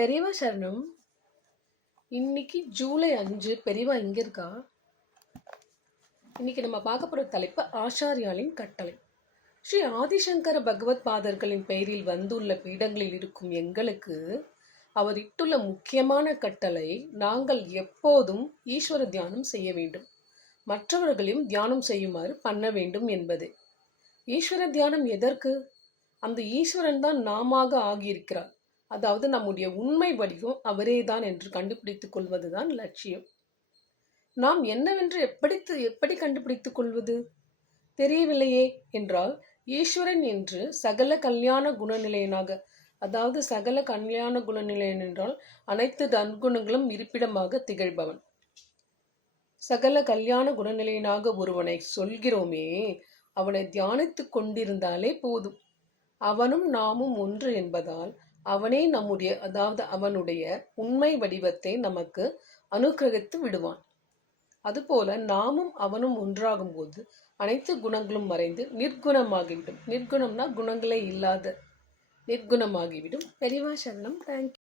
பெரியவா சரணம். இன்னைக்கு ஜூலை 5. பெரியவா இங்க இருக்கா? இன்னைக்கு நம்ம பார்க்க போற தலைப்பு ஆச்சாரியாலின் கட்டளை. ஸ்ரீ ஆதிசங்கர பகவத் பாதர்களின் பெயரில் வந்துள்ள பீடங்களில் இருக்கும் எங்களுக்கு அவர் இட்டுள்ள முக்கியமான கட்டளை, நாங்கள் எப்போதும் ஈஸ்வர தியானம் செய்ய வேண்டும், மற்றவர்களையும் தியானம் செய்யுமாறு பண்ண வேண்டும் என்பது. ஈஸ்வர தியானம் எதற்கு? அந்த ஈஸ்வரன் தான் நாமாக ஆகியிருக்கிறார். அதாவது நம்முடைய உண்மை வடிவம் அவரேதான் என்று கண்டுபிடித்துக் கொள்வதுதான் லட்சியம். நாம் என்னவென்று எப்படி கண்டுபிடித்துக் கொள்வது? தெரியவில்லையே என்றால், ஈஸ்வரன் என்று சகல கல்யாண குணநிலையனாக, அதாவது சகல கல்யாண குணநிலையன் என்றால் அனைத்து நற்குணங்களும் இருப்பிடமாக திகழ்பவன். சகல கல்யாண குணநிலையனாக ஒருவனை சொல்கிறோமே, அவனை தியானித்துக் கொண்டிருந்தாலே போதும். அவனும் நாமும் ஒன்று என்பதால் அவனே நம்முடைய, அதாவது அவனுடைய உண்மை வடிவத்தை நமக்கு அனுக்கிரகித்து விடுவான். அதுபோல நாமும் அவனும் ஒன்றாகும் போது அனைத்து குணங்களும் மறைந்து நிர்குணமாகிவிடும். நிர்குணம்னா குணங்களே இல்லாத நிர்குணமாகிவிடும். பெரியவா சரணம். தேங்க்யூ.